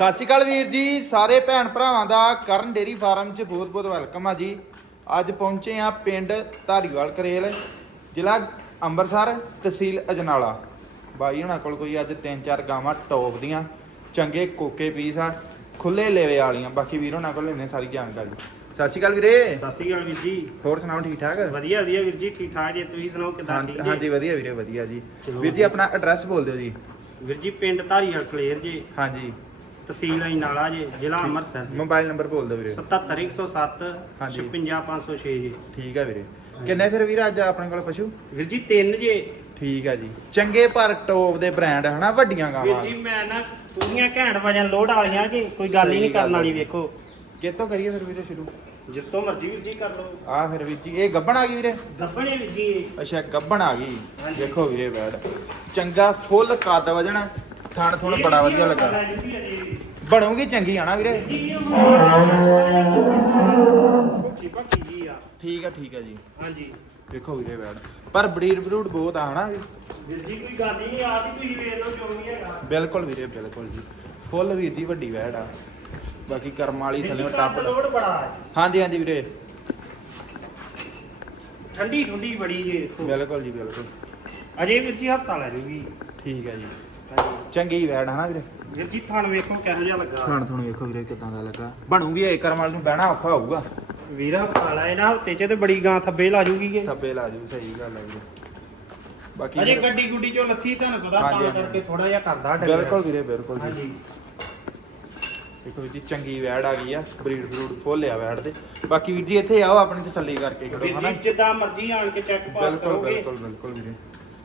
ਸਤਿ ਸ਼੍ਰੀ ਅਕਾਲ ਵੀਰ ਜੀ ਸਾਰੇ ਭੈਣ ਭਰਾਵਾਂ ਦਾ ਕਰਨ ਡੇਰੀ ਫਾਰਮ 'ਚ ਬਹੁਤ ਬਹੁਤ ਵੈਲਕਮ ਆ ਜੀ। ਅੱਜ ਪਹੁੰਚੇ ਆ ਪਿੰਡ ਧਾਰੀਵਾਲ ਕਰੇਲ ਜ਼ਿਲ੍ਹਾ ਅੰਮ੍ਰਿਤਸਰ ਤਹਿਸੀਲ ਅਜਨਾਲਾ। ਬਾਈ ਹੁਣਾਂ ਕੋਲ ਕੋਈ ਅੱਜ ਤਿੰਨ ਚਾਰ ਗਾਵਾਂ ਟੌਪ ਦੀਆਂ ਚੰਗੇ ਕੋਕੇ ਪੀਸ ਆ ਖੁੱਲੇ ਲੇਵੇ ਵਾਲੀਆਂ। ਬਾਕੀ ਵੀਰ ਹੁਣਾਂ ਕੋਲ ਲੈਣੇ ਸਾਰੀ ਜਾਣਕਾਰੀ। ਸਤਿ ਸ਼੍ਰੀ ਅਕਾਲ ਵੀਰੇ। ਸਤਿ ਸ਼੍ਰੀ ਅਕਾਲ ਵੀਰ ਜੀ। ਹੋਰ ਸੁਣਾਓ ਠੀਕ ਠਾਕ? ਵਧੀਆ ਵਧੀਆ ਵੀਰ ਜੀ ਠੀਕ ਠਾਕ ਜੀ। ਤੁਸੀਂ ਸੁਣਾਓ ਕਿਦਾਂ ਠੀਕ ਹਾਂਜੀ ਜੀ ਵਧੀਆ ਵੀਰੇ ਵਧੀਆ ਜੀ। ਵੀਰ ਜੀ ਆਪਣਾ ਐਡਰੈਸ ਬੋਲ ਦਿਓ ਜੀ। ਵੀਰ ਜੀ ਪਿੰਡ ਧਾਰੀਵਾਲ ਕਲੇਰ ਜੀ। ਹਾਂਜੀ। ਤਹਿਸੀਲ ਅਜਨਾਲਾ ਜੀ ਜ਼ਿਲ੍ਹਾ ਅੰਮ੍ਰਿਤਸਰ। ਜੀ ਮੋਬਾਈਲ ਨੰਬਰ ਬੋਲ ਦਿਓ ਵੀਰੇ। 77107 ਹਾਂਜੀ। 56506 ਜੀ। ਠੀਕ ਆ ਵੀਰੇ। ਕਿੰਨੇ ਫਿਰ ਵੀਰ ਅੱਜ ਆਪਣੇ ਕੋਲ ਪਸ਼ੂ? ਵੀਰ ਜੀ ਤਿੰਨ ਜੇ। ਠੀਕ ਆ ਜੀ। ਚੰਗੇ ਪਰ ਟੋਪ ਦੇ ਬ੍ਰਾਂਡ ਹਨਾ ਵੱਡੀਆਂ ਵੀਰ ਗਾਵਾਂ ਜੀ ਮੈਂ ਨਾ ਪੂਰੀਆਂ ਘੈਂਟ ਵਜਨ ਲੋਡ ਵਾਲੀਆਂ ਕਿ ਕੋਈ ਗੱਲ ਹੀ ਸਹੀ ਨਹੀਂ ਗੱਲ ਕਰਨ ਵਾਲੀ ਹੈ। ਵੇਖੋ। ਕਿੱਥੋਂ ਕਰੀਏ ਫਿਰ ਵੀਰੇ ਸ਼ੁਰੂ? ਜਿੱਤੋਂ ਮਰਜ਼ੀ ਵੀਰ ਜੀ ਕਰ ਲਓ। ਆ ਫਿਰ ਵੀਰ ਜੀ ਇਹ ਗੱਬਣ ਆ ਗਈ ਵੀਰੇ? ਗੱਬਣੇ ਵੀਰ ਜੀ। ਅੱਛਾ ਗੱਬਣ ਆ ਗਈ। ਹਾਂਜੀ। ਦੇਖੋ ਵੀਰੇ ਬੈਡ। ਚੰਗਾ ਫੁੱਲ ਕੱਦ ਵਜਣਾ ਥਣ ਥੁਣ ਬੜਾ ਵਧੀਆ ਲੱਗਾ। ਬਣੂਗੀ ਚੰਗੀ ਆਣਾ ਵੀਰੇ? ਭੁੱਖੀ ਭੱਖੀ ਜੀ ਆ ਠੀਕ ਆ ਠੀਕ ਆ ਜੀ। ਹਾਂਜੀ। ਦੇਖੋ ਵੀਰੇ ਬੈਡ ਪਰ ਬਰੀਡ ਬਰੂਡ ਬਹੁਤ ਆ ਹਨਾ? ਵੀਰ ਜੀ ਕੋਈ ਗੱਲ ਹੀ ਨਹੀਂ ਆ ਜੀ ਤੁਸੀਂ ਵੇਖ ਲਓ ਜੋ ਵੀ ਹੈਗਾ। ਬਿਲਕੁਲ ਵੀਰੇ ਬਿਲਕੁਲ ਜੀ। ਫੁੱਲ ਵੀਰ ਜੀ ਵੱਡੀ ਬੈਡ ਆ। ਬਾਕੀ ਕਰਮ ਵਾਲੀ ਥੱਲੇ ਟੱਪ। ਲੋਡ ਬੜਾ ਹੈ। ਹਾਂਜੀ ਹਾਂਜੀ ਵੀਰੇ। ਠੰਡੀ ਠੰਡੀ ਬੜੀ ਜੇ। ਬਿਲਕੁਲ ਜੀ ਬਿਲਕੁਲ। ਅਜੇ ਵੀਰ ਜੀ ਹਫਤਾ ਲੈ ਜੂਗੀ। ਠੀਕ ਆ ਜੀ। ਚੰਗੀ ਬੈਡ ਹਨਾ ਵੀਰੇ। ਵੀਰ ਜੀ ਥਣ ਵੇਖੋ ਕਿਹੋ ਜਿਹਾ ਲੱਗਾ। ਖਾਣ ਤੁਹਾਨੂੰ ਵੇਖੋ ਵੀਰੇ ਕਿਦਾਂ ਦਾ ਲੱਗਾ। ਬਣੂਗੀ ਇਹ ਕਰਮ ਵਾਲੀ ਨੂੰ ਬਹਿਣਾ ਔਖਾ ਹੋਊਗਾ। ਵੀਰ ਹਫਤਾ ਲੈ ਨਾ ਹਫ਼ਤੇ ਚ ਤੇ ਬੜੀ ਗਾਂ ਥੱਬੇ ਲਾ ਜੂਗੀ ਕਿ ਥੱਬੇ ਲਾ ਜੂ ਸਹੀ ਗੱਲ ਹੈ ਵੀਰੇ। ਬਾਕੀ ਅਜੇ ਗੱਡੀ ਗੁੱਡੀ ਚੋਂ ਲੱਥੀ ਤੁਹਾਨੂੰ ਪਤਾ ਹਾਂਜੀ, ਤਾਂ ਹਾਂਜੀ। ਕਰਕੇ ਥੋੜਾ ਜਿਹਾ ਕਰਦਾ ਡੰਗਰ। ਬਿਲਕੁਲ ਵੀਰੇ ਬਿਲਕੁਲ ਜੀ। ਹਾਂਜੀ। ਦੇਖੋ ਵੀਰ ਜੀ ਚੰਗੀ ਵੈੜ ਆ ਗਈ ਆ ਬਰੀਡ ਬਰੂਡ ਫੁੱਲ ਆ ਵੈੜ ਦੇ ਬਾਕੀ ਵੀਰ ਜੀ ਇੱਥੇ ਆਓ ਆਪਣੀ ਤਸੱਲੀ ਕਰਕੇ ਵੀਰ ਹਨਾ। ਜੀ ਜਿੱਦਾਂ ਮਰਜ਼ੀ ਆਣ ਕੇ ਚੈੱਕ ਪਾਸ ਬਿਲਕੁਲ ਕਰੋਗੇ। ਬਿਲਕੁਲ ਬਿਲਕੁਲ ਵੀਰੇ।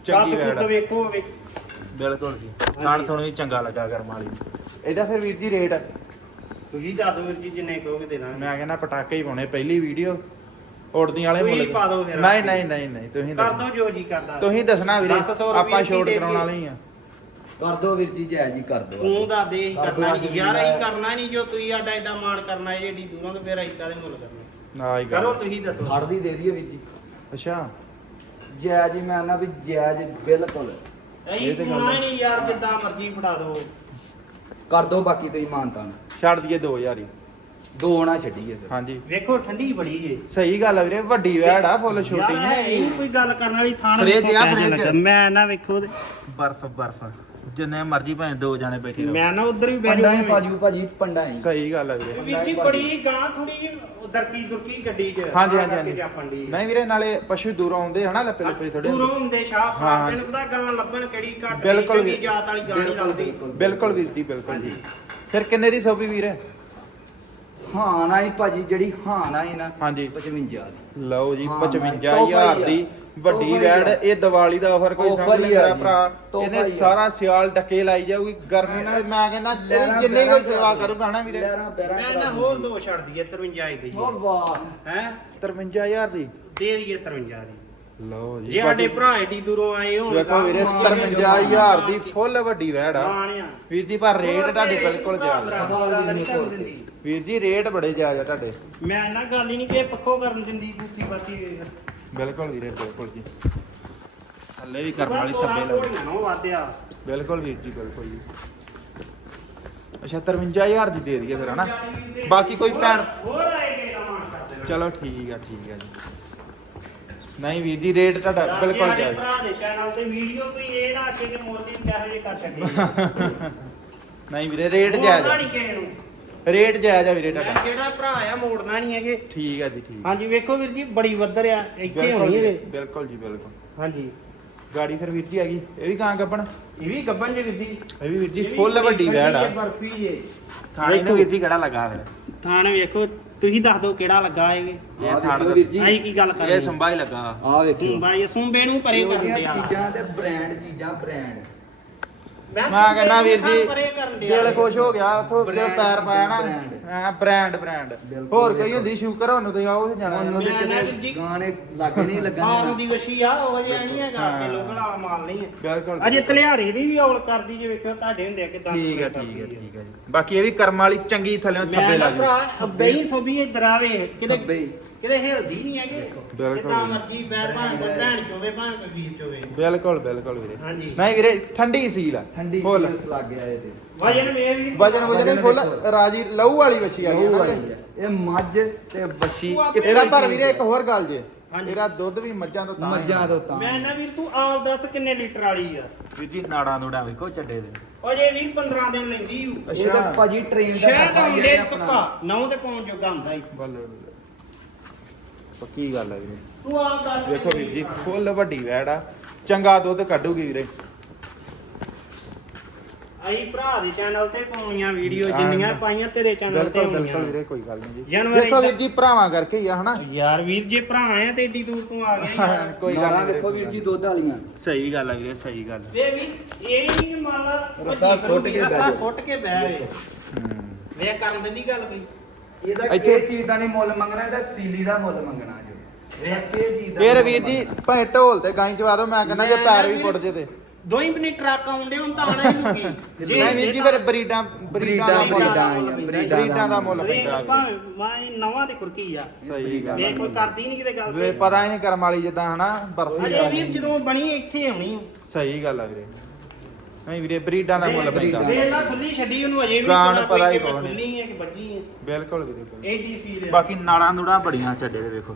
ਚੰਗੀ ਚੰਗੀ ਵੈੜ ਆ। ਵੇਖੋ ਵੇਖ। ਬਿਲਕੁਲ ਜੀ। ਖਾਣ ਤੁਹਾਨੂੰ ਵੀ ਚੰਗਾ ਲੱਗਾ ਕਰਮ ਵਾਲੀ। ਇਹਦਾ ਫਿਰ ਵੀਰ ਜੀ ਰੇਟ ਤੁਸੀਂ ਦੱਸ ਦਿਓ ਵੀਰ ਜੀ ਜਿੰਨੇ ਕਹੋਗੇ ਦੇ ਦਾਂਗੇ। ਮੈਂ ਕਹਿੰਦਾ ਪਟਾਕੇ ਹੀ ਪਾਉਣੇ ਪਹਿਲੀ ਵੀਡੀਓ। ਉੜਦੀਆਂ ਵਾਲੇ ਤੁਸੀਂ ਮੁੱਲ ਪਾ ਦਿਓ ਫਿਰ। ਨਹੀਂ ਨਹੀਂ ਨਹੀਂ ਨਹੀਂ ਤੁਸੀਂ ਕਰ ਦੱਸੋ ਦੋ ਜੋ ਜੀ ਕਰਦਾ। ਤੁਸੀਂ ਦੱਸਣਾ ਵੀਰੇ ਦਸ ਸੌ ਰੁਪਈਏ ਆਪਾਂ ਦੀ। ਕਰਾਉਣ। ਵਾਲੇ ਹੀ ਆ। ਕਰ ਦੋ ਵੀਰ ਜੀ ਜੈ ਜੀ ਕਰ ਦੋ ਤੂੰ ਦਾ ਦੇ ਹੀ ਕਰ ਕਰਨਾ ਦਿਓ ਯਾਰ ਅਸੀਂ ਕਰਨਾ ਨਹੀਂ ਜੋ ਤੁਸੀਂ ਆਡਾ ਐਡਾ ਮਾਣ ਕਰਨਾ ਹੈ ਏਡੀ ਦੂਰੋਂ ਤੇ ਫਿਰ ਅਸੀਂ ਕਾਦੇ ਮੁੱਲ ਕਰਨਾ? ਨਾ ਹੀ ਕਰੋ ਗੱਲ ਤੁਸੀਂ ਦੱਸੋ। ਸੜ ਦੀ ਦੇ ਦਈਏ ਵੀਰ ਜੀ। ਅੱਛਾ। ਜੈ ਜੀ ਮੈਂ ਨਾ ਵੀ ਜੈ ਜੀ ਬਿਲਕੁਲ। ਅਸੀਂ ਇਹ ਤੇ ਗੱਲ ਹੈ। ਨਹੀਂ ਯਾਰ ਜਿੱਦਾਂ ਮਰਜ਼ੀ ਫੜਾ ਦਿਓ ਕਰ ਦੋ ਬਾਕੀ ਤੁਸੀਂ ਮਾਨਤਾ ਨੂੰ। ਛੱਡ ਦਈਏ 2000 ਹੀ ਦੋ ਨਾ ਛੱਡੀਏ ਫਿਰ। ਹਾਂਜੀ। ਵੇਖੋ ਠੰਡੀ ਬੜੀ ਜੇ। ਸਹੀ ਗੱਲ ਆ ਵੀਰੇ ਵੱਡੀ ਵੈੜ ਆ ਫੁੱਲ ਛੋਟੀ ਯਾਰ ਨਹੀਂ ਇਹ ਹੈਗੀ ਕੋਈ ਗੱਲ ਕਰਨ ਵਾਲੀ ਥਾਂ ਫਰਿੱਜ ਵੇਖੋ ਆ, ਕਿਹੋ ਜਿਹਾ ਫਰਿੱਜ। ਲੱਗਾ। ਮੈਂ ਨਾ ਵੇਖੋ ਤੇ- ਬਰਫ ਬਰਫ। ਜਿੰਨੇ ਮਰਜ਼ੀ ਭਾਵੇਂ ਦੋ ਜਾਣੇ ਬੈਠੇ ਰਹੋ। ਮੈਂ ਨਾ ਉਧਰ ਵੀ ਬਹਿ ਪੰਡਾ ਹੀ ਜਾਊਂਗਾ। ਭਾਜੀ ਪੰਡਾ ਹੀ। ਸਹੀ ਗੱਲ ਆ ਵੀਰੇ। ਵੀਰ ਜੀ ਬੜੀ ਗਾਂ ਥੋੜੀ ਜਿਹੀ ਦਰਕੀ ਦੁਰਕੀ ਗੱਡੀ ਚ ਹਾਂਜੀ ਹਾਂਜੀ ਹਾਂਜੀ। ਜਾਪਣ। ਨਹੀਂ ਵੀਰੇ ਨਾਲੇ ਪਸ਼ੂ ਦੂਰੋਂ ਆਉਂਦੇ ਹਨਾ ਲੱਪੇ ਲੱਪੇ ਥੋੜੇ ਦੂਰੋਂ ਹੁੰਦੇ ਸ਼ਾਹ ਹਾਂ। ਤੈਨੂੰ ਪਤਾ ਗਾਂ ਲੱਭਣ ਕਿਹੜੀ ਘੱਟ ਬਿਲਕੁਲ ਵੀ- ਜਾਤ ਵਾਲੀ ਗਾਂ ਨਹੀਂ ਬਿਲਕੁਲ ਲੱਗਦੀ ਬਿਲਕੁਲ ਬਿਲਕੁਲ ਵੀਰ ਜੀ ਬਿਲਕੁਲ ਜੀ। ਫਿਰ ਕਿੰਨੇ ਦੀ ਸੋਭੀ ਵੀਰ? ਹਾਂ ਨਾ ਹੀ ਭਾਜੀ ਜਿਹੜੀ ਹਾਂ ਨਾ ਹੀ ਨਾ ਹਾਂਜੀ। 55 ਦੀ। ਲਓ ਜੀ ਹਾਂ, 55000 ਦੀ। ਵੱਡੀ ਵੈੜ। ਇਹ ਦੀਵਾਲੀ ਦਾ ਆਫਰ ਕੋਈ ਸਮਝ ਲੈ ਮੇਰਾ। ਭਰਾ ਇਹਨੇ। ਸਾਰਾ ਸਿਆਲ ਡੱਕੇ ਲਾਈ ਜਾਊਗੀ ਗਰਮੀ ਨਾਲ ਮੈਂ ਕਹਿੰਦਾ ਤੇਰੀ ਜਿੰਨੀ ਕੋਈ ਸੇਵਾ ਕਰਾ ਕਰੂਗਾ ਨਾ ਵੀਰੇ। ਮੈਂ ਨਾ। ਹੋਰ ਦੋ ਛੱਡ ਦਈਏ 53 ਦੀ ਹੋਰ ਵਾਹ। ਹੈ? 53000 ਦੀ? ਦੇ ਦਈਏ 53 ਦੀ। ਲਓ ਜੀ ਜੇ ਸਾਡੇ ਭਰਾ ਏਡੀ ਦੂਰੋਂ ਆਏ ਹੋਣ ਵੇਖੋ ਵੀਰੇ ਮਾਣ 53000 ਦੀ ਫੁੱਲ ਵੱਡੀ ਵੈੜ ਆ। ਵੀਰ ਜੀ ਪਰ ਰੇਟ ਤੁਹਾਡੇ ਬਿਲਕੁਲ ਜਾਇਜ਼ ਵੀਰ ਜੀ ਰੇਟ ਬੜੇ ਜਾਇਜ਼ ਆ ਤੁਹਾਡੇ। ਮੈਂ ਨਾ ਗੱਲ ਹੀ ਨਹੀਂ ਕਿ ਪੱਖੋਂ ਕਰਨ ਦਿੰਦੀ ਬੂਥੀ ਬਾਤੀ ਵੇਖ। ਬਿਲਕੁਲ ਵੀਰੇ ਬਿਲਕੁਲ ਜੀ। ਥੱਲੇ ਵੀ ਕਰਨ ਵਾਲੀ ਥੱਬੇ ਲੱਗ ਨੋ ਵਾਦਿਆ ਬਿਲਕੁਲ ਵੀਰ ਜੀ ਬਿਲਕੁਲ ਜੀ। ਅੱਛਾ 53000 ਦੀ ਦੇ ਦਈਏ ਫਿਰ ਹਨਾ? ਬਾਕੀ ਕੋਈ ਭੈਣ ਹੋਰ ਆਏਗੇ ਮਾਣ ਕਰਦੇ ਚਲੋ ਠੀਕ ਆ ਠੀਕ ਆ ਜੀ। ਨਹੀਂ ਵੀਰ ਜੀ ਰੇਟ ਤੁਹਾਡਾ ਬਿਲਕੁਲ ਜਾਇਜ਼। ਭਰਾ ਦੇ ਚੈਨਲ ਤੇ ਵੀਡੀਓ ਕੋਈ ਇਹ ਨਾ ਆਖੇ ਕਿ ਮੋਦੀ ਨੂੰ ਕਿਹੋ ਜਿਹੇ ਕਰ ਛੱਡੇ। ਨਹੀਂ ਵੀਰੇ ਰੇਟ ਜਾਇਜ਼ ਨਹੀਂ ਕਿਸੇ ਨੂੰ। ਰੇਟ ਜਾਇਜ਼ ਆ ਵੀਰੇ ਤੁਹਾਡਾ। ਜਿਹੜਾ ਭਰਾ ਆ ਮੋੜਨਾ ਨਹੀਂ ਹੈਗੇ। ਠੀਕ ਆ ਜੀ ਠੀਕ। ਹਾਂਜੀ ਵੇਖੋ ਵੀਰ ਜੀ ਬੜੀ ਵੱਧਰ ਆ ਇੱਥੇ ਬਿਲਕੁਲ ਹੋਣੀ ਵੀਰੇ, ਇਹਦੇ। ਬਿਲਕੁਲ ਜੀ ਬਿਲਕੁਲ। ਹਾਂਜੀ। ਗਾੜੀ ਫਿਰ ਵੀਰ ਜੀ ਹੈਗੀ ਇਹ ਵੀ ਕਾਂ ਗੱਬਣ? ਇਹ ਵੀ ਗੱਬਨ ਜੀ ਵੀਰ ਜੀ। ਇਹ ਵੀ ਵੀਰ ਜੀ ਫੁੱਲ ਵੱਡੀ ਵੈੜ ਆ। ਬਰਫੀ ਜੇ ਥਾਣੇ ਨੂੰ ਵੀਰ ਜੀ ਕਿਹੜਾ ਲੱਗਾ ਫਿਰ? ਥਾਣ ਵੇਖੋ ਤੁਸੀਂ ਦੱਸ ਦਿਓ ਕਿਹੜਾ ਲੱਗਾ ਇਹ। ਇਹ ਥਾਣ ਵੀਰ ਜੀ। ਆਈ ਕੀ ਗੱਲ ਕਰ ਇਹ ਸੰਭਾ ਹੀ ਲੱਗਾ। ਆ ਵੇਖੋ ਸੁੰਬਾ ਇਹ ਸੁੰਬੇ ਨੂੰ ਪਰੇ ਉਹਦੀਆਂ ਦਿਆ। ਚੀਜ਼ਾਂ ਤੇ ਬ੍ਰਾਂਡ ਚੀਜ਼ਾਂ ਬ੍ਰਾਂਡ ਮੈਂ ਕਹਿੰਦਾ ਵੀਰ ਜੀ ਦਿਲ ਖੁਸ਼ ਹੋ ਗਿਆ ਉਥੋਂ ਪੈਰ ਪਾਇਆ ਨਾ। ਹਾਂ ਬ੍ਰਾਂਡ ਬ੍ਰਾਂਡ ਹੋਰ ਕੋਈ। ਹੁੰਦੀ ਸ਼ੂਕਰ ਉਹਨੂੰ ਤੇ ਆਓ ਜਾਣਾ ਉਹਨੂੰ ਤੇ ਜੀ- ਗਾਣੇ ਲੱਗ ਨਹੀਂ ਲੱਗਣ ਆਉਣ ਦੀ ਵਸ਼ੀ ਆ ਉਹ ਜਿਹਾ ਨਹੀਂ ਹੈਗਾ। ਕਿ ਲੋਕਲ ਵਾਲਾ ਮਾਲ ਨਹੀਂ ਹੈ। ਬਿਲਕੁਲ ਅਜੇ ਤਲਿਆਰੇ ਦੀ ਵੀ ਔਲ ਕਰਦੀ ਜੇ ਵੇਖਿਓ ਤੁਹਾਡੇ ਹੁੰਦੇ ਆ ਕਿਦਾਂ ਠੀਕ ਹੈ ਠੀਕ ਹੈ। ਠੀਕ ਹੈ ਜੀ। ਬਾਕੀ ਇਹ ਵੀ ਕਰਮ ਵਾਲੀ ਚੰਗੀ ਥੱਲੇ ਥੱਬੇ ਮੈਂ ਨਾ ਲੱਗ ਭਰਾ ਥੱਬੇ ਹੀ ਸੋਭੀ ਇਧਰ ਆਵੇ ਕਿਤੇ ਥੱਬੇ ਹੀ। ਕਿਤੇ ਹਿਲਦੀ ਨਹੀਂ ਹੈਗੇ। ਬਿਲਕੁਲ। ਜਿੱਦਾਂ ਮਰਜ਼ੀ ਬੈਰ ਭਾਣ ਕੋਈ ਭੈਣ ਚੋਵੇ ਭਾਣ ਕੋਈ ਵੀਰ ਚੋਵੇ। ਬਿਲਕੁਲ ਬਿਲਕੁਲ ਵੀਰੇ। ਹਾਂਜੀ। ਨਹੀਂ ਵੀਰੇ ਠੰਡੀ ਸੀਲ ਆ। ਠੰਡੀ ਫੁੱਲ। ਸੀਲਸ ਲੱਗ ਗਿਆ ਇਹ ਤੇ। ਵਜਨ ਵੇਖ ਵੀ ਵਜਨ ਵਜਨ ਵਜਨ ਫੁੱਲ। ਰਾਜੀ ਲਹੂ ਵਾਲੀ ਵਛੀ ਆ ਗਈ ਲਹੂ ਵਾਲੀ। ਇਹ ਮੱਝ ਤੇ ਵਸ਼ੀ ਇਹਦਾ ਪਰ ਵੀਰੇ ਇੱਕ ਹੋਰ ਗੱਲ ਜੇ। ਹਾਂਜੀ। ਇਹਦਾ ਦੁੱਧ ਵੀ ਮੱਝਾਂ ਤੋਂ ਤਾਂ ਮੱਝਾਂ ਤੋਂ ਤਾਂ ਮੈਂ ਨਾ ਵੀਰ ਤੂੰ ਆਪ ਦੱਸ ਕਿੰਨੇ ਲੀਟਰ ਵਾਲੀ ਆ? ਵੀਰ ਜੀ ਨਾੜਾਂ ਨੂੜਾਂ ਵੇਖੋ ਚੱਡੇ ਦੇ। ਉਹ ਜੇ ਵੀਰ 15 ਦਿਨ ਲੈਂਦੀ ਹੂ ਇਹ ਤਾਂ ਭਾਜੀ ਟ੍ਰੇਨ ਦਾ ਸ਼ਾਇਦ ਹੀ ਆਉਂਦੇ ਆਪਣਾ। ਸੁੱਕਾ ਨੌ ਤੇ ਪਾਉਣ ਜੋਗਾ ਹੁੰਦਾ ਹੀ ਬੱਲੇ ਬੱਲੇ। ਪੱਕੀ ਗੱਲ ਹੈ ਵੀਰੇ। ਤੂੰ ਆਪ ਦੱਸ। ਵੇਖੋ ਵੀਰ ਜੀ ਫੁੱਲ ਵੱਡੀ ਵੈੜ ਆ। ਚੰਗਾ ਦੁੱਧ ਕੱਢੂਗੀ ਵੀਰੇ। ਅਸੀਂ ਭਰਾ ਦੇ ਚੈਨਲ ਤੇ ਪਾਉਣੀਆਂ ਵੀਡੀਓ ਹਾਂ। ਜਿੰਨੀਆਂ ਪਾਈਆਂ ਤੇਰੇ ਚੈਨਲ ਤੇ ਬਿਲਕੁਲ ਬਿਲਕੁਲ ਹੋਣੀਆਂ ਵੀਰੇ ਕੋਈ ਗੱਲ ਨਹੀਂ ਜੀ। ਜਾਨਵਰ ਵੇਖੋ ਵੀਰ ਜੀ ਭਰਾਵਾਂ ਕਰਕੇ ਹੀ ਆ ਹਨਾ? ਯਾਰ ਵੀਰ ਜੇ ਭਰਾ ਆਇਆ ਤੇ ਏਡੀ ਦੂਰ ਤੋਂ ਆ ਗਿਆ ਯਾਰ ਕੋਈ ਗੱਲ ਨਹੀਂ ਵੇਖੋ ਵੀਰ ਜੀ ਦੁੱਧ ਵਾਲੀਆਂ। ਸਹੀ ਗੱਲ ਹੈ ਵੀਰੇ ਸਹੀ ਗੱਲ ਵੇ ਵੀ ਇਹ ਨਹੀਂ ਕਿ ਮੰਨ ਲਾ ਰੱਸਾ ਸੁੱਟ ਕੇ ਰੱਸਾ ਬਹਿ। ਸੁੱਟ ਕੇ ਬਹਿ ਵੇ ਹੂੰ। ਵੇ ਕਰਨ ਦਿੰਦੀ ਗੱਲ ਕੋਈ। ਇਹਦਾ ਇੱਥੇ- ਇਹ ਚੀਜ਼ ਦਾ ਨਹੀਂ ਮੁੱਲ ਮੰਗਣਾ ਇਹਦਾ ਸੀਲੀ ਦਾ ਮੁੱਲ ਮੰਗਣਾ ਜੋ। ਇਹ ਚੀਜ਼ ਦਾ ਫੇਰ ਮੁੱਲ ਵੀਰ ਜੀ ਮੰਗਣਾ। ਭਾਵੇਂ ਢੋਲ ਤੇ ਗਾਂ ਚਵਾ ਦਿਓ ਮੈਂ ਕਹਿੰਦਾ ਜੇ ਪੈਰ ਵੀ ਫੁੱਟ ਜੇ ਤੇ। ਦੋਈ ਬਣੀ ਟਰੱਕ ਆਉਂਦੇ ਹੁਣ ਤਾਂ ਆਣਾ ਹੀ ਲੂਗੀ ਨਹੀਂ ਵੀਰ ਜੀ ਫਿਰ ਬਰੀਡਾਂ ਬਰੀਡਾਂ ਦਾ ਮੁੱਲ ਬਰੀਡਾਂ ਪੈਂਦਾ। ਆਈਆਂ, ਬਰੀਡਾਂ ਬਰੀਡਾਂ ਦਾ ਮੁੱਲ ਵੇ ਪੈਂਦਾ ਆਪਾਂ ਮੈਂ ਨਵਾਂ ਦੀ ਕੁਰਕੀ ਆ। ਸਹੀ ਗੱਲ ਵੇ ਹੈ ਕੋਈ ਕਰਦੀ ਨਹੀਂ ਕਿਤੇ ਗੱਲ ਵੇ ਪਤਾ ਹੀ ਨਹੀਂ ਕਰਮ ਵਾਲੀ ਜਿੱਦਾਂ ਹਨਾ ਬਰਫੀ ਅਜੇ ਵੀਰ ਜਦੋਂ ਬਣੀ ਇੱਥੇ ਆਉਣੀ ਸਹੀ ਗੱਲ ਆ ਵੀਰੇ। ਨਹੀਂ ਵੀਰੇ ਬਰੀਡਾਂ ਦਾ ਮੁੱਲ ਪੈਂਦਾ। ਵੇ ਨਾ ਖੁੱਲੀ ਛੱਡੀ ਉਹਨੂੰ ਅਜੇ ਵੀ ਗਾਣ ਪਤਾ ਹੀ ਕੋਈ ਕੌਣ ਹੈ। ਖੁੱਲੀ ਹੈ ਕਿ ਬੱਜੀ ਹੈ ਬਿਲਕੁਲ ਵੀਰੇ ਬਿਲਕੁਲ। ਏਡੀਸੀ ਦੇ। ਬਾਕੀ ਨਾੜਾਂ ਨੂੜਾਂ ਬੜੀਆਂ ਚੱਡੇ ਦੇ ਵੇਖੋ।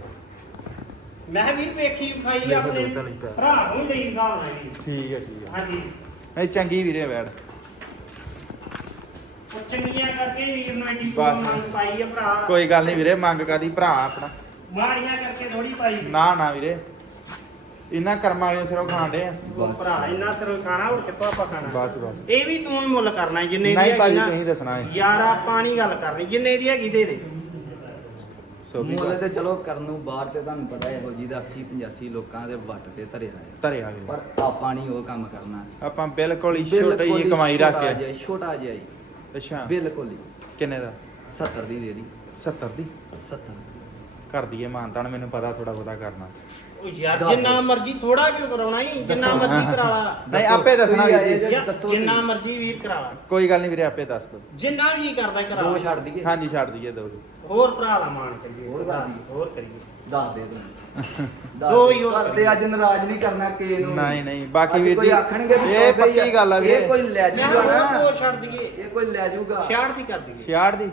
ਮੈਂ ਕਿਹਾ ਵੀਰ ਵੇਖੀ ਖਾਈ ਵੇਖੋ ਆਪਣੇ ਦੁੱਧ ਵਾਲੀ ਤਾਂ। ਭਰਾ ਨੂੰ ਹੀ ਲਈ ਹਿਸਾਬ ਨਾਲ ਜੀ। ਠੀਕ ਹੈ ਠੀਕ ਹੈ। ਹਾਂਜੀ। ਇਹ ਚੰਗੀ ਵੀਰੇ ਉਹ ਚੰਗੀਆਂ ਕਰਕੇ ਵੀਰ ਨੂੰ ਐਡੀ ਬਸ। ਮੰਗ ਪਾਈ ਆ ਭਰਾ। ਕੋਈ ਗੱਲ ਨਹੀਂ ਵੀਰੇ ਮੰਗ ਕਾਦੀ ਭਰਾ ਆਪਣਾ। ਮਾੜੀਆਂ ਕਰਕੇ ਥੋੜੀ ਪਾਈ। ਨਾ ਨਾ ਵੀਰੇ। ਇਹਨਾਂ ਕਰਮਾਂ ਵਾਲੇ ਸਿਰੋਂ ਖਾਂਦੇ ਆ। ਉਹ ਭਰਾ ਇੰਨਾ ਸਿਰ ਖਾਣਾ ਹੋਰ ਕਿੱਥੋਂ ਆਪਾਂ ਖਾਣਾ? ਬਸ ਬਸ। ਇਹ ਵੀ ਤੂੰ ਹੀ ਮੁੱਲ ਕਰਨਾ ਜਿੰਨੇ ਦੀ ਨਹੀਂ ਹੈਗੀ ਭਾਜੀ ਨਾ, ਤੁਸੀਂ ਦੱਸਣਾ ਹੈ। ਯਾਰ ਆਪਾਂ ਨਹੀਂ ਗੱਲ ਕਰਨੀ ਜਿੰਨੇ ਦੀ ਹੈਗੀ ਦੇ ਦੇ। ਮੁੱਲ ਤੇ ਚਲੋ ਕਰਨ ਨੂੰ ਬਾਹਰ ਤੇ ਤੁਹਾਨੂੰ ਪਤਾ ਇਹੋ ਜੀ ਦਾ 80 85 ਲੋਕਾਂ ਦੇ ਵੱਟ ਤੇ ਧਰਿਆ ਹੈ ਧਰਿਆ ਵੀਰੇ ਪਰ ਆਪਾਂ ਨਹੀਂ ਉਹ ਕੰਮ ਕਰਨਾ। ਆਪਾਂ ਬਿਲਕੁਲ ਹੀ ਬਿਲਕੁਲ ਛੋਟੀ ਜਿਹੀ ਹੀ ਕਮਾਈ ਰੱਖ ਛੋਟਾ ਕੇ। ਜਿਹਾ, ਛੋਟਾ ਜਿਹਾ ਹੀ। ਅੱਛਾ। ਬਿਲਕੁਲ ਹੀ। ਕਿੰਨੇ ਦਾ? 70 ਦੀ ਦੇ ਦੀ। 70 ਦੀ? 70 ਕਰ ਦਈਏ ਮਾਨਤਾਨ ਮੈਨੂੰ ਪਤਾ ਥੋੜਾ ਬਹੁਤਾ ਕਰਨਾ। ਉਹ ਯਾਰ ਜਿੰਨਾ ਮਰਜ਼ੀ ਥੋੜਾ ਕਿਉਂ ਕਰਾਉਣਾ ਹੀ ਜਿੰਨਾ। ਮਰਜ਼ੀ ਕਰਾ ਲਾ। ਨਹੀਂ ਆਪੇ ਦੱਸਣਾ ਵੀਰ ਜੀ। ਯਾਰ, ਦੱਸੋ ਜਿੰਨਾ ਤੁਸੀਂ। ਮਰਜ਼ੀ ਵੀਰ ਕਰਾ ਲਾ। ਕੋਈ ਗੱਲ ਨਹੀਂ ਵੀਰੇ ਆਪੇ ਦੱਸ ਦੋ ਜਿੰਨਾ ਵੀ ਜੀ ਕਰਦਾ ਕਰਾ ਦੋ ਲਾ। ਛੱਡ ਦਈਏ। ਹਾਂਜੀ ਛੱਡ ਦਈਏ ਦੋ। ਹੋਰ ਭਰਾ ਦਾ ਮਾਣ ਕਰੀਏ ਹੋਰ ਕਰ ਦਈਏ। ਹੋਰ ਕਰੀਏ। ਦੱਸ ਦੇ ਤੂੰ। ਦੋ। ਹੀ ਹੋਰ ਤੇ ਅੱਜ ਨਾਰਾਜ਼ ਨਹੀਂ ਕਰਨਾ ਕੇ ਨੂੰ। ਨਹੀਂ ਨਹੀਂ ਬਾਕੀ ਅੱਜ ਵੀਰ ਕੋਈ ਜੀ ਆਖਣਗੇ ਵੀ ਇਹ ਤੋਬੇ ਹੀ ਪੱਕੀ ਗੱਲ ਆ ਵੀਰੇ। ਇਹ ਕੋਈ ਲੈ ਮੈਂ ਜੂਗਾ ਨਾ। ਦੋ ਛੱਡ ਦਈਏ। ਇਹ ਕੋਈ ਲੈ ਜੂਗਾ। 66 ਦੀ ਕਰ ਦਈਏ। 66 ਦੀ?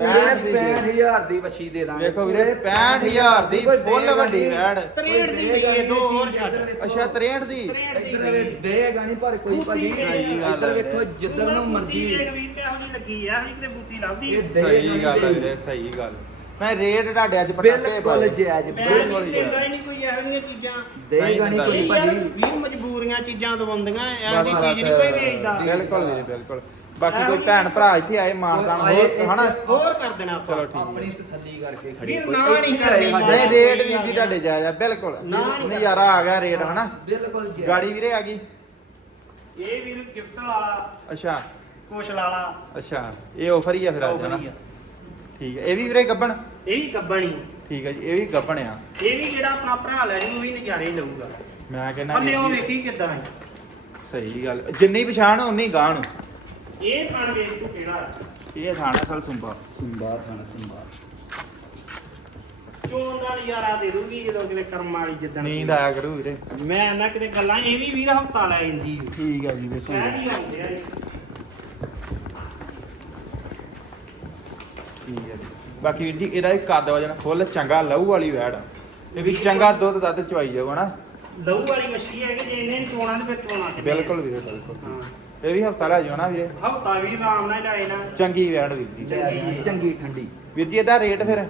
65 ਦੀ ਦੇ। 65000 ਦੀ ਵਛੀ ਦੇ ਦਾਂਗੇ ਵੇਖੋ ਵੀਰੇ 65000 ਦੀ ਕੋਈ ਫੁੱਲ ਦੇਗਾ ਵੱਡੀ ਨਹੀਂ। ਵੈੜ ਤਰੇੜ ਦੀ ਕੋਈ ਦੇਗਾ ਲਈਏ, ਦੋ ਨਹੀਂ ਹੋਰ ਚੀਜ਼ ਛੱਡ। ਇੱਧਰ ਵੇਖੋ। ਅੱਛਾ 63 ਦੀ ਤਰੇੜ ਦੀ ਇੱਧਰ ਲਈਏ। ਦੇਗਾ ਨਹੀਂ ਪਰ ਕੋਈ ਭਾਜੀ ਸਹੀ ਗੱਲ ਇੱਧਰ ਹੈ। ਵੇਖੋ ਜਿੱਧਰ ਨੂੰ ਮਰਜ਼ੀ ਇੱਕ ਵੀਰ ਤੇ ਇਹੋ ਜਿਹੀ ਲੱਗੀ ਆ ਅਸੀਂ ਕਿਤੇ ਬੂਤੀ ਲੱਭਦੀ ਇਹ ਆ। ਦੇ ਸਹੀ ਗੱਲ ਹੈ ਵੀਰੇ ਸਹੀ ਗੱਲ ਮੈਂ ਰੇਟ ਤੁਹਾਡੇ ਅੱਜ ਪਟਾਕੇ ਬਿਲਕੁਲ ਪਾਏ ਜਾਇਜ਼ ਮੈਂ ਬਿਲਕੁਲ ਨਹੀਂ ਦਿੰਦਾ ਹੀ ਨਹੀਂ ਕੋਈ ਇਹੋ ਜਿਹੀਆਂ ਚੀਜ਼ਾਂ ਦੇਗਾ ਨਹੀਂ ਕੋਈ ਇਹ ਯਾਰ ਭਾਜੀ ਵੀ ਮਜਬੂਰੀਆਂ ਚੀਜ਼ਾਂ ਦਵਾਉਂਦੀਆਂ ਚੀਜ਼ ਨਹੀਂ ਕੋਈ ਵੇਚਦਾ ਬਿਲਕੁਲ ਬਾਕੀ ਕੋਈ ਭੈਣ ਭਰਾ ਇੱਥੇ ਆਏ ਮਾਨਤਾਨ ਆਏ ਹੋਰ ਹਨਾ? ਹੋਰ ਕਰ ਦੇਣਾ ਆਪਾਂ। ਚਲੋ ਠੀਕ ਹੈ। ਆਪਣੀ ਤਸੱਲੀ ਕਰਕੇ ਖੜੀ ਕੋਈ ਨਾ ਨਹੀਂ ਕਰਨੀ। ਨਹੀਂ ਰੇਟ ਵੀਰ ਜੀ ਤੁਹਾਡੇ ਜਾਇਜ਼ ਆ ਬਿਲਕੁਲ। ਨਜ਼ਾਰਾ ਆ ਗਿਆ ਰੇਟ ਹਨਾ? ਬਿਲਕੁਲ। ਗਾੜੀ ਵੀਰੇ ਆ ਗਈ। ਇਹ ਵੀਰ ਗਿਫਟ ਵਾਲਾ ਅੱਛਾ। ਕੁਛ ਲਾਲਾ ਅੱਛਾ ਇਹ ਆਫਰ ਹੀ ਆ ਫਿਰ ਅੱਜ ਹਨਾ? ਠੀਕ ਹੈ। ਇਹ ਵੀ ਵੀਰੇ ਗੱਬਣ? ਇਹ ਵੀ ਗੱਬਣੀ ਠੀਕ ਹੈ ਜੀ ਇਹ ਵੀ ਗੱਬਣ ਆ। ਇਹ ਵੀ ਜਿਹੜਾ ਆਪਣਾ ਭਰਾ ਲੈ ਜੂ ਵੀ ਨਜ਼ਾਰੇ ਹੀ ਲਊਗਾ। ਮੈਂ ਕਹਿੰਦਾ ਹੱਲੇ ਉਹ ਵੇਖੀ ਕਿਦਾਂ ਹੈ ਸਹੀ ਗੱਲ। ਜਿੰਨੀ ਪਛਾਣ ਉਨੀ ਗਾਣ ਨੂੰ। ਇਹ ਥਣ ਵੇਖ ਤੂੰ ਕਿਹੜਾ ਇਹ ਥਾਣਾ ਅਸਲ ਸੁੰਬਾ ਸੁੰਬਾ ਥਾਣਾ ਸੁੰਬਾ ਚੋਣ ਦਾ ਨਜ਼ਾਰਾ ਦੇ ਦੂਗੀ ਜਦੋਂ ਕਿਤੇ ਕਰਮ ਵਾਲੀ ਜਿੱਦਣ ਨੀਂਦ ਆਇਆ ਕਰੂ ਵੀਰੇ। ਮੈਂ ਨਾ ਕਿਤੇ ਗੱਲਾਂ ਇਹ ਵੀ ਵੀਰ ਹਫਤਾ ਲੈ ਜਾਂਦੀ ਠੀਕ ਹੈ ਜੀ ਵੇਖੋ ਕਹਿ ਨਹੀਂ ਆਉਂਦੇ ਆ ਇਹ। ਠੀਕ ਹੈ ਜੀ। ਬਾਕੀ ਵੀਰ ਜੀ ਇਹਦਾ ਵੀ ਕੱਦ ਵਜਨ ਫੁੱਲ ਚੰਗਾ ਲਹੂ ਵਾਲੀ ਵੈੜ ਆ। ਇਹ ਵੀ ਚੰਗਾ ਦੁੱਧ ਦੱਧ ਚਵਾਈ ਜਾਊਗਾ ਨਾ। ਲਹੂ ਵਾਲੀ ਮੱਛੀ ਹੈ ਕਿ ਜੇ ਇਹਨੇ ਚੋਣਾ ਤੇ ਫਿਰ ਚੋਣਾ ਬਿਲਕੁਲ ਵੀਰੇ ਬਿਲਕੁਲ। ਹਾਂ। ਇਹ ਵੀ ਹਫਤਾ ਲੈ ਜਾਓ ਨਾ ਵੀਰੇ। ਹਫਤਾ ਵੀ ਆਰਾਮ ਨਾਲ ਲਾਏ ਨਾ ਚੰਗੀ ਵੈੜ ਵੀਰ ਜੀ। ਲੈ, ਚੰਗੀ। ਠੰਡੀ। ਵੀਰ ਜੀ ਇਹਦਾ ਰੇਟ ਫਿਰ?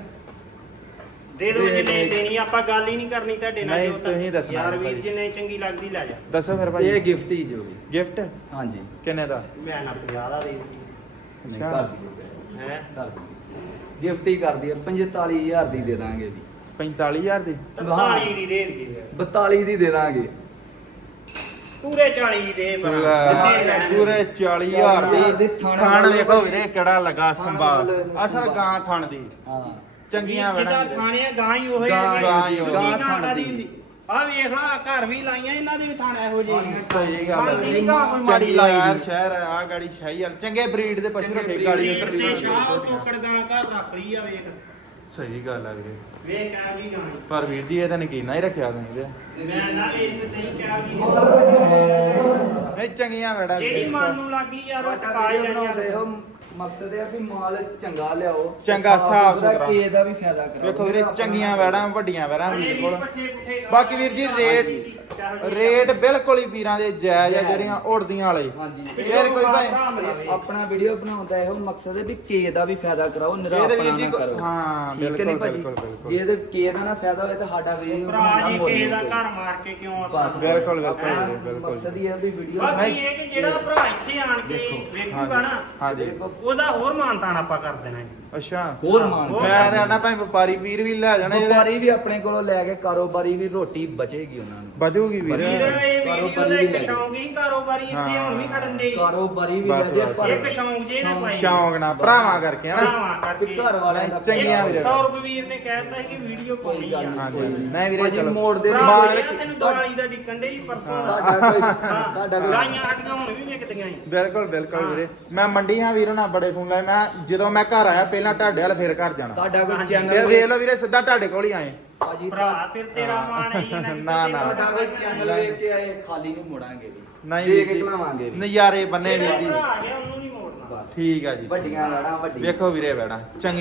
ਦੇ ਦੋ ਜਿੰਨੇ। ਦੇਣੀ ਆਪਾਂ ਗੱਲ ਹੀ ਨਹੀਂ ਕਰਨੀ ਤੁਹਾਡੇ ਨਾਲ ਨਹੀਂ, ਤੁਸੀਂ ਦੱਸਣਾ ਯਾਰ ਵੀਰ। ਜਿੰਨੇ ਚੰਗੀ ਲੱਗਦੀ ਲੈ ਜਾ। ਦੱਸੋ ਫਿਰ ਇਹ ਭਾਈ ਗਿਫਟ ਹੀ ਜੋ ਵੀ। ਗਿਫਟ ਹਾਂਜੀ। ਕਿੰਨੇ ਦਾ? ਮੈਂ ਨਾ 50 ਦਾ ਦੇ ਦਿੱਤੀ। ਦਈਏ ਹੈ ਗਿਫਟ ਹੀ? ਕਰ ਦਈਏ 45000 ਦੀ ਦੇ ਦਾਂਗੇ ਜੀ। 45000 ਦੀ? 43 ਦੀ ਦੇ ਦਿੱਤੀ 42 ਦੀ ਦੇ ਦਾਂਗੇ। ਪੂਰੇ 40 ਦੀ ਦੇ ਪਰ ਲੈ, ਪੂਰੇ 40000 ਹਜ਼ਾਰ ਦੀ ਥਣ ਵੇਖੋ ਵੀਰੇ ਕਿਹੜਾ ਲੱਗਾ ਸੰਭਾਲ। ਅਸਲ ਗਾਂ ਥਣ ਦੀ। ਹਾਂ। ਚੰਗੀਆਂ ਜਿਹਦਾ ਵੜਾਂ ਥਾਣੇ ਆ, ਗਾਂ ਹੀ ਉਹ ਗਾਂ ਗਾਂ ਹੀ ਉਹੀ। ਗਾਂ ਥਣ ਦੀ। ਆ ਵੇਖ ਲਾ ਘਰ ਵੀ ਲਾਈਆਂ ਇਹਨਾਂ ਦੇ ਵੀ ਥਾਣ ਇਹੋ ਜਿਹੇ ਸਹੀ ਗੱਲ ਹੈ। ਚੰਗੀ ਲਾਈ ਯਾਰ। ਸ਼ਹਿਰ ਆ ਗਾੜੀ ਸ਼ਾਹੀ ਵਾਲ ਚੰਗੇ ਬਰੀਡ ਦੇ ਪਸ਼ੂ ਰੱਖੇ ਗਾੜੀ ਉੱਧਰ ਤੇ ਵੀ ਸ਼ਾਹ ਤੋਕੜ ਗਾਂ ਘਰ ਰੱਖ ਲਈ ਆ ਵੇਖ। ਸਹੀ ਗੱਲ ਆ ਵੀਰੇ। ਵੇਖ ਕਹਿ ਵੀ ਗਾਣੀ ਪਰ ਵੀਰ ਜੀ ਇਹ ਤਾਂ ਨਕੀਨਾ ਹੀ ਰੱਖਿਆ ਤੁਸੀਂ ਤੇ ਮੈਂ ਨਾ ਵੇਖ ਤੇ ਸਹੀ ਕਹਿ ਵੀ ਨਹੀਂ ਚੰਗੀਆਂ ਵੜਾ ਜਿਹੜੀ ਮਨ ਨੂੰ ਲੱਗੀ ਯਾਰ ਉਹ ਬਣਾਉਂਦੇ ਲੈਣੀ ਹੋ ਮਕਸਦ ਇਹ ਆ ਵੀ ਮਾਲ ਚੰਗਾ ਲਿਆਓ ਚੰਗਾ, ਸਾਫ਼ ਸੁਥਰਾ। ਕਿਸੇ ਦਾ ਵੀ ਫਾਇਦਾ ਕਰਾਓ। ਵੇਖੋ ਵੀਰੇ ਚੰਗੀਆਂ ਵੈੜਾਂ ਵੱਡੀਆਂ ਵੈੜਾਂ ਵੀਰ ਕੋਲ ਬਾਕੀ ਵੀਰ ਜੀ ਰੇਟ ਰੇਟ ਬਿਲਕੁਲ ਹੀ ਵੀਰਾਂ ਦੇ ਜਾਇਜ਼ ਆ ਜਿਹੜੀਆਂ ਉੜਦੀਆਂ ਵਾਲੇ। ਹਾਂਜੀ। ਯਾਰ ਕੋਈ ਭਾਈ ਆਪਣਾ ਵੀਡੀਓ ਬਣਾਉਂਦਾ ਇਹੋ ਮਕਸਦ ਹੈ ਵੀ ਕੇ ਦਾ ਵੀ ਫਾਇਦਾ ਕਰਾਓ ਨਿਰਾ ਇਹਦੇ ਆਪਣਾ ਵੀਰ ਜੀ ਨਾ ਕੋ- ਕਰੋ। ਹਾਂ, ਠੀਕ ਨਹੀਂ ਭਾਜੀ। ਜੇ ਇਹਦੇ ਕੇ ਦਾ ਨਾ ਫਾਇਦਾ ਹੋਏ ਤਾਂ ਸਾਡਾ ਵੀਡੀਓ ਭਰਾ ਜੀ ਕਿਸੇ ਦਾ ਘਰ ਮਾਰ ਕੇ ਕਿਉਂ ਬਸ। ਆਉਂਦਾ ਬਿਲਕੁਲ, ਬਿਲਕੁਲ। ਮਕਸਦ ਹੀ ਹੈ ਵੀ ਵੀਡੀਓ ਬਾਕੀ ਇਹ ਕਿ ਜਿਹੜਾ ਭਰਾ ਇੱਥੇ ਆਣ ਕੇ। ਵੇਖੂਗਾ ਨਾ ਉਹਦਾ ਹੋਰ ਮਾਨਤਾਨ ਆਪਾਂ ਕਰ ਦੇਣਾ ਹੈ। ਅੱਛਾ। ਹੋਰ ਮਾਨ ਮੈਂ ਨਾ। ਭਾਈ ਵਪਾਰੀ ਵੀਰ ਵੀ ਲੈ ਜਾਣੇ ਇਹਦੇ। ਵਪਾਰੀ ਵੀ ਆਪਣੇ ਕੋਲੋਂ ਲੈ ਕੇ ਕਾਰੋਬਾਰੀ ਵੀ ਰੋਟੀ ਬਚੇਗੀ ਉਹਨਾਂ ਨੂੰ। ਬਚੂਗੀ ਵੀਰ। ਵੀਰ ਇਹ ਵੀਡੀਓ ਕਾਰੋਬਾਰੀ ਦਾ ਵੀ ਇੱਕ। ਸ਼ੌਂਕ ਹੀ ਕਾਰੋਬਾਰੀ ਇੱਥੇ ਹੁਣ ਵੀ ਖੜਨ ਦੇ ਕਾਰੋਬਾਰੀ ਵੀ ਬਸ, ਲੈ ਜੇ ਬਸ। ਪਰ ਇੱਕ ਸ਼ੌਂਕ ਜੇ ਨਾ ਪਾਈ ਸ਼ੌਂਕ ਨਾਲ ਭਰਾਵਾਂ ਕਰਕੇ ਹਨਾ। ਭਰਾਵਾਂ ਕਰਕੇ। ਘਰ ਵਾਲਿਆਂ ਦਾ ਚੰਗੀਆਂ ਵੀਰੇ। ਸੌਰਵ ਵੀਰ ਨੇ ਕਹਿਤਾ ਕਿ ਵੀਡੀਓ ਪਾਉਣੀ ਆ। ਹਾਂਜੀ, ਕੋਈ ਨਹੀਂ। ਵੀਰੇ, ਭਾਜੀ ਚਲੋ। ਮੋੜ ਦੇ ਭਰਾ ਮਾਰ ਕੇ- ਤੈਨੂੰ ਦਿਵਾਲੀ ਦਾ ਡਿੱਕਣ ਦੇ ਹੀ ਪਰਸੋਂ ਦਾ। ਤੁਹਾਡਾ ਕੋਈ ਹਾਂ, ਤੁਹਾਡਾ ਕੋਈ ਗਾਈਆਂ ਹੁਣ ਵੀ ਵਿਕਦੀਆਂ ਹੀ ਬਿਲਕੁਲ ਬਿਲਕੁਲ। ਵੀਰੇ। ਮੈਂ ਮੰਡੀ ਹਾਂ ਵੀਰ ਨਾਲ ਬੜੇ ਫੋਨ ਲਾਏ। ਮੈਂ ਜਦੋਂ ਮੈਂ ਘਰ ਆਇਆ ਪਹਿਲਾਂ ਤੁਹਾਡੇ ਵੱਲ ਫੇਰ ਘਰ ਜਾਣਾ। ਤੁਹਾਡਾ ਕੋਈ ਚੈਨਲ ਵੇਖ ਲਓ ਵੀਰੇ ਸਿੱਧਾ ਤੁਹਾਡੇ ਕੋਲ ਹੀ ਆਏ। ਭਾਜੀ ਭਰਾ ਫਿਰ ਤੇਰਾ ਮਾਣ ਹੈ ਇਹਨਾਂ ਦੀ ਨਾ, ਨਾ। ਤੁਹਾਡਾ ਕੋਈ ਚੈਨਲ ਵੇਖ ਕੇ ਆਏ ਖਾਲੀ ਨਹੀਂ ਮੋੜਾਂਗੇ ਵੀ। ਨਹੀਂ ਵੀਰ ਕੇ ਜੀ ਵੀ। ਨਜ਼ਾਰੇ ਬੰਨੇ ਵੀਰ ਜੀ। ਭਰਾ ਆ ਗਿਆ ਉਹਨੂੰ ਨਹੀਂ ਮੋੜਨਾ। ਬਸ। ਠੀਕ ਆ ਜੀ। ਵੱਡੀਆਂ ਲੜਾਂ ਵੱਡੀਆਂ। ਵੇਖੋ ਵੀਰੇ ਬੈੜਾ ਚੰਗੀ